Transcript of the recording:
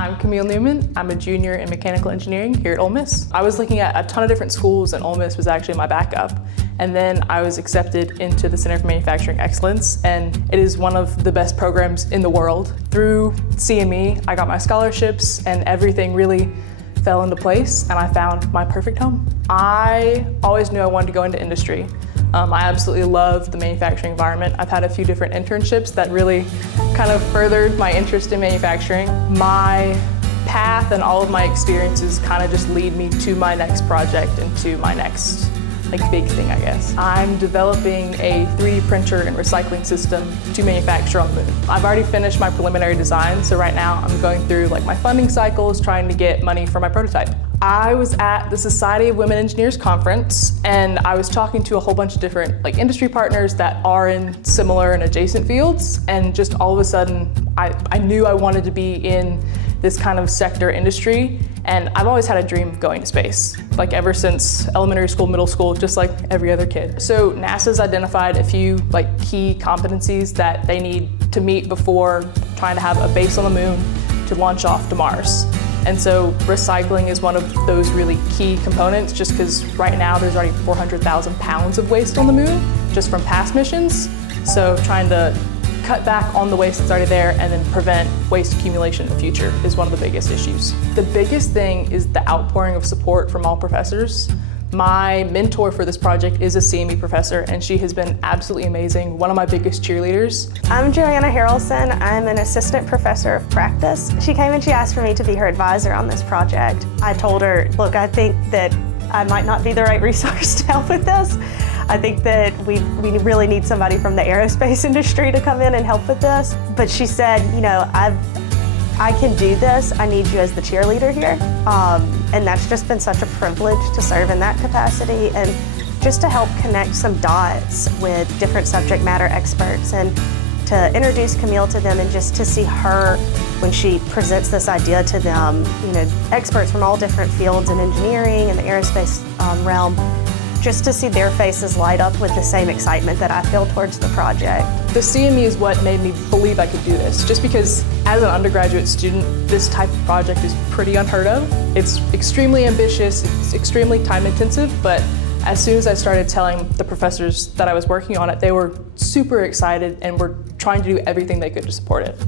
I'm Camille Newman. I'm a junior in mechanical engineering here at Ole Miss. I was looking at a ton of different schools and Ole Miss was actually my backup. And then I was accepted into the Center for Manufacturing Excellence, and it is one of the best programs in the world. Through CME, I got my scholarships and everything really fell into place and I found my perfect home. I always knew I wanted to go into industry. I absolutely love the manufacturing environment. I've had a few different internships that really kind of furthered my interest in manufacturing. My path and all of my experiences kind of just lead me to my next project and to my next big thing, I guess. I'm developing a 3D printer and recycling system to manufacture on the moon. I've already finished my preliminary design, so right now I'm going through my funding cycles, trying to get money for my prototype. I was at the Society of Women Engineers conference and I was talking to a whole bunch of different industry partners that are in similar and adjacent fields, and just all of a sudden I knew I wanted to be in this kind of sector industry, and I've always had a dream of going to space, ever since elementary school, middle school, just like every other kid. So NASA's identified a few key competencies that they need to meet before trying to have a base on the moon to launch off to Mars. And so recycling is one of those really key components, just because right now there's already 400,000 pounds of waste on the moon just from past missions. So trying to cut back on the waste that's already there and then prevent waste accumulation in the future is one of the biggest issues. The biggest thing is the outpouring of support from all professors. My mentor for this project is a CME professor, and she has been absolutely amazing, one of my biggest cheerleaders. I'm Joanna Harrelson. I'm an assistant professor of practice. She came and she asked for me to be her advisor on this project. I told her, look, I think that I might not be the right resource to help with this. I think that we really need somebody from the aerospace industry to come in and help with this. But she said, I can do this. I need you as the cheerleader here. And that's just been such a privilege to serve in that capacity, and just to help connect some dots with different subject matter experts, and to introduce Camille to them, and just to see her when she presents this idea to them, experts from all different fields in engineering and the aerospace realm, just to see their faces light up with the same excitement that I feel towards the project. The CME is what made me believe I could do this, just because as an undergraduate student, this type of project is pretty unheard of. It's extremely ambitious, it's extremely time intensive, but as soon as I started telling the professors that I was working on it, they were super excited and were trying to do everything they could to support it.